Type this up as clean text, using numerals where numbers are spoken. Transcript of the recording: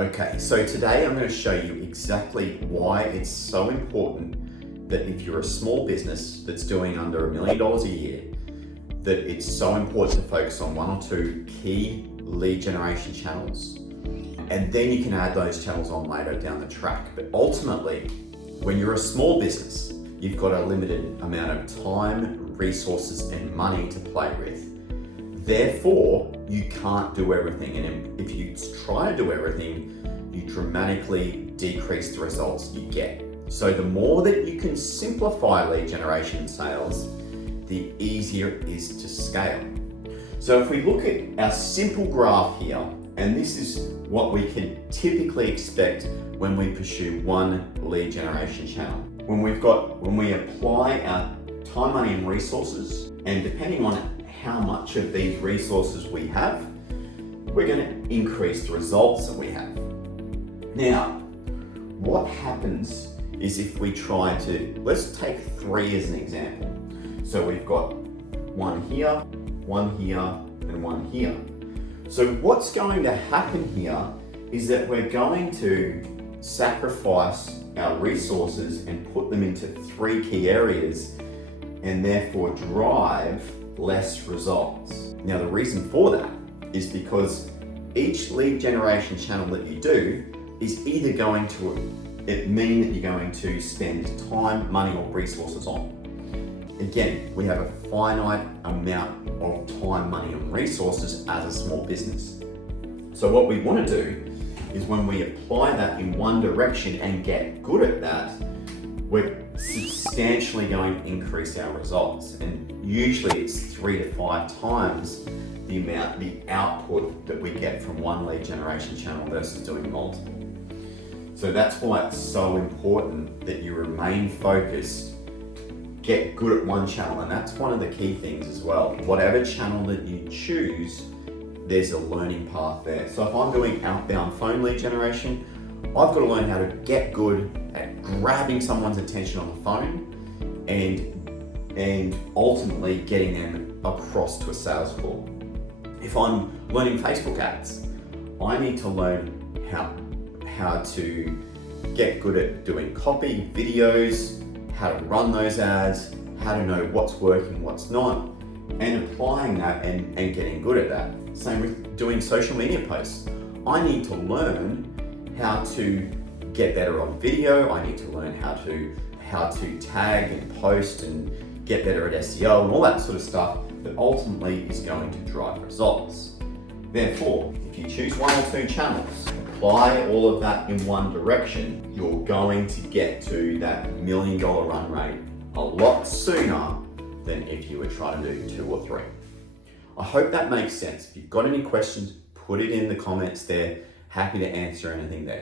Okay, so today I'm going to show you exactly why it's so important that if you're a small business that's doing under $1 million a year, that it's so important to focus on one or two key lead generation channels. And then you can add those channels on later down the track. But ultimately, when you're a small business, you've got a limited amount of time, resources, and money to play with. Therefore, you can't do everything. And if you try to do everything, you dramatically decrease the results you get. So the more that you can simplify lead generation sales, the easier it is to scale. So if we look at our simple graph here, and this is what we can typically expect when we pursue one lead generation channel. When we apply our time, money, and resources, and depending on how much of these resources we have, we're going to increase the results that we have. Now, what happens is if we try to, let's take 3 as an example. So we've got one here, and one here. So what's going to happen here is that we're going to sacrifice our resources and put them into 3 key areas and therefore drive less results. Now the reason for that is because each lead generation channel that you do is either going to mean that you're going to spend time, money, or resources on. Again, we have a finite amount of time, money, and resources as a small business. So what we want to do is when we apply that in one direction and get good at that, we're substantially going to increase our results. And usually it's 3 to 5 times the output that we get from one lead generation channel versus doing multiple. So that's why it's so important that you remain focused, get good at one channel. And that's one of the key things as well. Whatever channel that you choose, there's a learning path there. So if I'm doing outbound phone lead generation, I've got to learn how to get good at grabbing someone's attention on the phone and ultimately getting them across to a sales call. If I'm learning Facebook ads, I need to learn how to get good at doing copy, videos, how to run those ads, how to know what's working, what's not, and applying that and getting good at that. Same with doing social media posts. I need to learn how to get better on video. I need to learn how to tag and post and get better at SEO and all that sort of stuff that ultimately is going to drive results. Therefore, if you choose 1 or 2 channels, apply all of that in one direction, you're going to get to that $1 million run rate a lot sooner than if you were trying to do 2 or 3. I hope that makes sense. If you've got any questions, put it in the comments there. Happy to answer anything there.